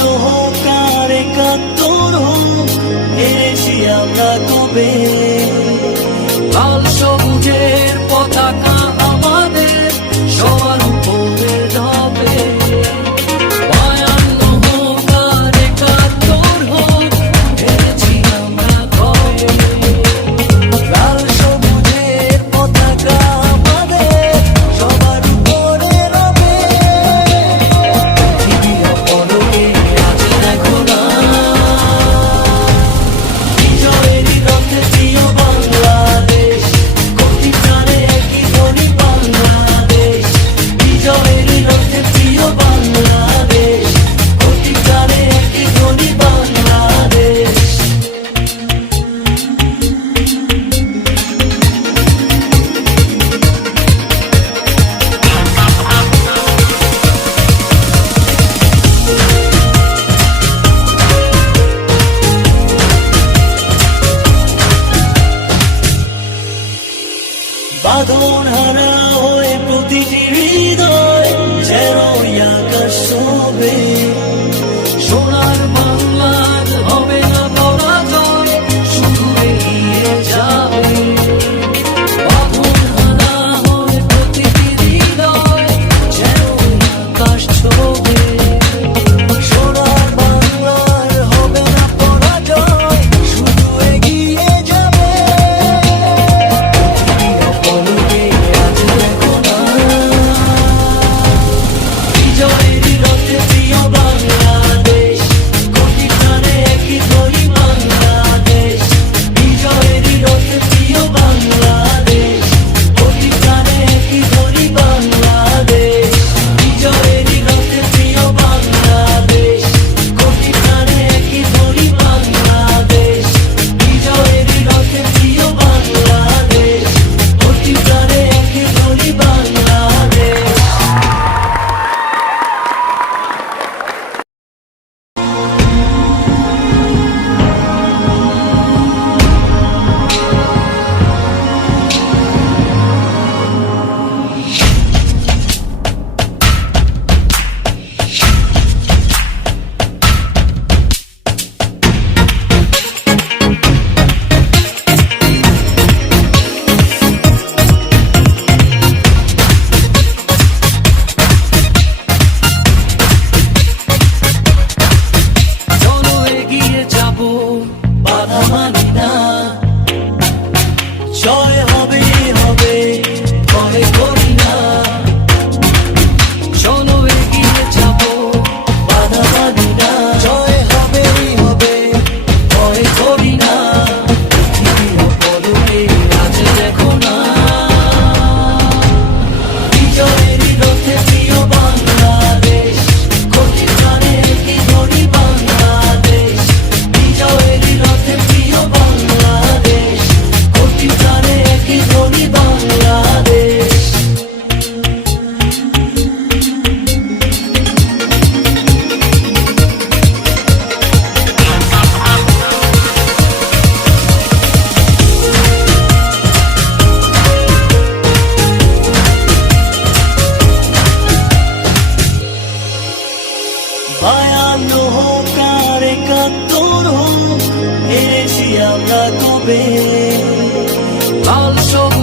হোক আর একাত্তর হোক, হেরেছি আমরা কবে। লাল সবুজের পতাকা আমাদের সবার উপরে রবে। 52 হোক আর 71 হোক, হেরেছি আমরা কবে। লাল সবুজের পতাকা আমাদের সবার উপরে রবে। পৃথিবীর পলকে আজ দেখো না, বিজয়েরই রথে প্রিয় বাংলাদেশ, কোটি প্রাণে একই ধ্বনি বাংলাদেশ। বিজয়েরই রথে প্রিয় বাংলাদেশ, কোটি প্রাণে একই ধ্বনি বাংলাদেশ। বাঁধন হারা হয়ে প্রতিটি হৃদয় যেন আকাশ ছবে। সোনার বাংলার হবে না পরাজয়, শুধু এগিয়ে যাবে। বাঁধন হারা হয়ে প্রতিটি হৃদয় যেন আকাশ ছোঁবে। সোনার বাংলার হবে না পরাজয়, শুধু এগিয়ে যাবে। পলকে আজ দেখো না, বিজয়েরই রথে প্রিয় বাংলাদেশ, কোটি প্রাণে একই ধ্বনি বাংলাদেশ। বিজয়েরই রথে প্রিয় বাংলাদেশ, কোটি প্রাণে একই ধ্বনি বাংলাদেশ। বিজয়েরই রথে প্রিয় বাংলাদেশ, কোটি প্রাণে একই ধ্বনি বাংলাদেশ। বিজয়েরই রথে প্রিয় বাংলাদেশ, কোটি প্রাণে একই ধ্বনি বাংলাদেশ। চলো এগিয়ে যাবো, বাধা মানি না, জয় হবেই হবে, ভয় করি না। চলো এগিয়ে যাবো, বাধা মানি না, জয় হবেই হবে, ভয় করি না। পৃথিবীর পলকে আজ দেখো না, বিজয়েরই রথে প্রিয় বাংলাদেশ, কোটি প্রাণে একই ধ্বনি বাংলাদেশ। বিজয়েরই রথে প্রিয় বাংলাদেশ, কোটি প্রাণে একই ধ্বনি বাংলাদেশ। বায়ান্ন হোক আর একাত্তর হোক, হেরেছি আমরা কবে। লাল সবুজ